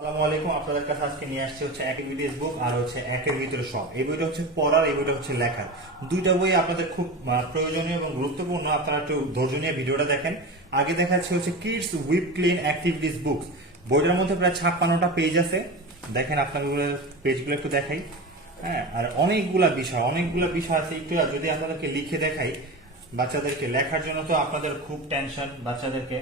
আসসালামু আলাইকুম, আপনাদের কাছে আজকে নিয়ে আসছে হচ্ছে বিদেশ বুক আর হচ্ছে একের ভিতরে সব। এই বইটা হচ্ছে পড়ার, এই বইটা হচ্ছে লেখার। দুইটা বই আপনাদের খুব প্রয়োজনীয় এবং গুরুত্বপূর্ণ, আপনারা একটু ধৈর্য নিয়ে ভিডিওটা দেখেন। আগে দেখাচ্ছে হচ্ছে kids wipe clean activities books বইটার মধ্যে প্রায় ছাপ্পান্নটা পেজ আছে। দেখেন আপনাদের পেজগুলো একটু দেখাই। হ্যাঁ আর অনেকগুলা বিষয় অনেকগুলা বিষয় আছে। একটু যদি আপনাদেরকে লিখে দেখাই, বাচ্চাদেরকে লেখার জন্য তো আপনাদের খুব টেনশন বাচ্চাদেরকে।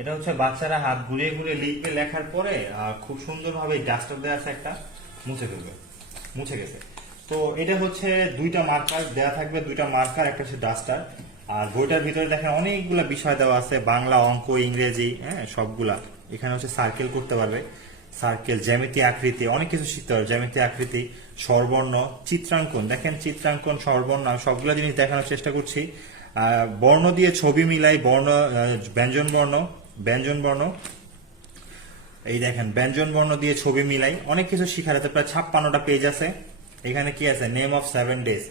এটা হচ্ছে বাচ্চারা হাত ঘুরিয়ে ঘুরিয়ে লিখবে লেখার পরে খুব সুন্দরভাবে ডাস্টার দেওয়া আছে একটা মুছে ফেলবে, মুছে গেছে। তো এটা হচ্ছে দুইটা মার্কার দেওয়া থাকবে দুইটা মার্কার একটা হচ্ছে ডাস্টার আর। বইটার ভিতরে দেখেন অনেকগুলা বিষয় দেওয়া আছে, বাংলা, অঙ্ক, ইংরেজি হ্যাঁ সবগুলা। এখানে হচ্ছে সার্কেল করতে পারবে। সার্কেল জ্যামিতি আকৃতি, অনেক কিছু শিখতে পারবে জ্যামিতি আকৃতি, স্বরবর্ণ, চিত্রাঙ্কন। দেখেন চিত্রাঙ্কন, স্বরবর্ণ, আমি সবগুলো জিনিস দেখানোর চেষ্টা করছি। বর্ণ দিয়ে ছবি মিলাই বর্ণ ব্যঞ্জন বর্ণ ব্যঞ্জন বর্ণ। এই দেখেন, ব্যঞ্জন বর্ণ দিয়ে ছবি মিলাই অনেক কিছু শিখার আছে, প্রায় ছাপ্পান্নটা পেজ আছে। এখানে কি আছে? Name of seven days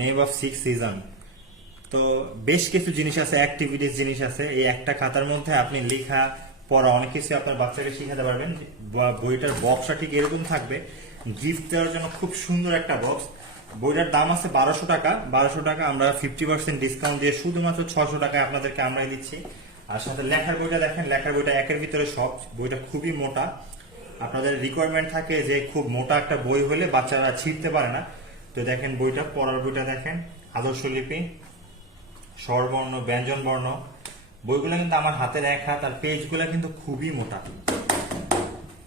name of six season তো বেশ কিছু জিনিস আছে অ্যাক্টিভিটিস জিনিস আছে। এই একটা খাতার মধ্যে আপনি লেখা, পড়া অনেক কিছু আপনার বাচ্চাকে শিখাতে পারবেন। বইটার বক্সটা ঠিক এরকম থাকবে। গিফট দেওয়ার জন্য খুব সুন্দর একটা বক্স বইটার দাম আছে বারোশো টাকা। বারোশো টাকা আমরা ফিফটি পার্সেন্ট ডিসকাউন্ট দিয়ে শুধুমাত্র ছশো টাকায় আপনাদেরকে আমরাই দিচ্ছি। আর সাথে লেখার বইটা দেখেন, লেখার বইটা একের ভিতরে সব, বইটা খুবই মোটা। আপনাদের রিকোয়ারমেন্ট থাকে যে খুব মোটা একটা বই হলে বাচ্চারা ছিঁড়তে পারে না। তো দেখেন বইটা, পড়ার বইটা দেখেন, আদর্শ লিপি, স্বরবর্ণ ব্যঞ্জন বর্ণ বইগুলো কিন্তু আমার হাতে লেখা তার পেজগুলো কিন্তু খুবই মোটা।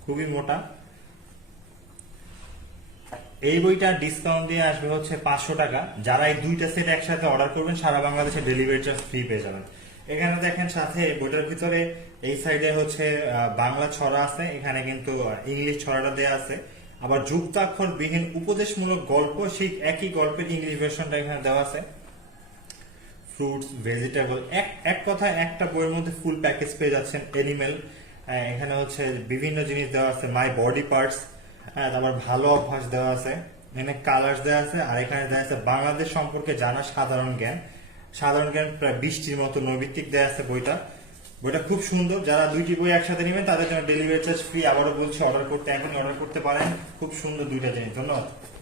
খুবই মোটা। এই বইটা ডিসকাউন্ট দিয়ে আসবে হচ্ছে পাঁচশো টাকা। যারা এই দুইটা সেট একসাথে অর্ডার করবেন, সারা বাংলাদেশে ডেলিভারি চার্জ ফ্রি পেয়ে যাবেন। এখানে দেখেন সাথে বইটার ভিতরে, এই সাইডে হচ্ছে বাংলা ছড়া আছে, এখানে কিন্তু ইংলিশ ছড়াটা দেওয়া আছে। আবার যুক্তাক্ষর বিহীন উপদেশমূলক গল্প, সেই একই গল্পের ইংলিশ ভার্সনটা এখানে দেওয়া আছে। ফ্রুটস ভেজিটেবল এক এক কথায় একটা বইয়ের মধ্যে ফুল প্যাকেজ পেয়ে যাচ্ছেন এনিমেল এখানে হচ্ছে বিভিন্ন জিনিস দেওয়া আছে মাই বডি পার্টস তারপর ভালো অভ্যাস দেওয়া আছে, এখানে কালার্স দেওয়া আছে, আর এখানে দেওয়া আছে, বাংলাদেশ সম্পর্কে জানা সাধারণ জ্ঞান। সাধারণ জ্ঞান প্রায় বিশটির মতো নৈভিত্তিক দেয়া আছে বইটা। বইটা খুব সুন্দর। যারা দুইটি বই একসাথে নেবেন, তাদের জন্য ডেলিভারি চার্জ ফ্রি আবারও বলছি অর্ডার করতে এখনই অর্ডার করতে পারেন। খুব সুন্দর দুইটা জিনিস। ধন্যবাদ।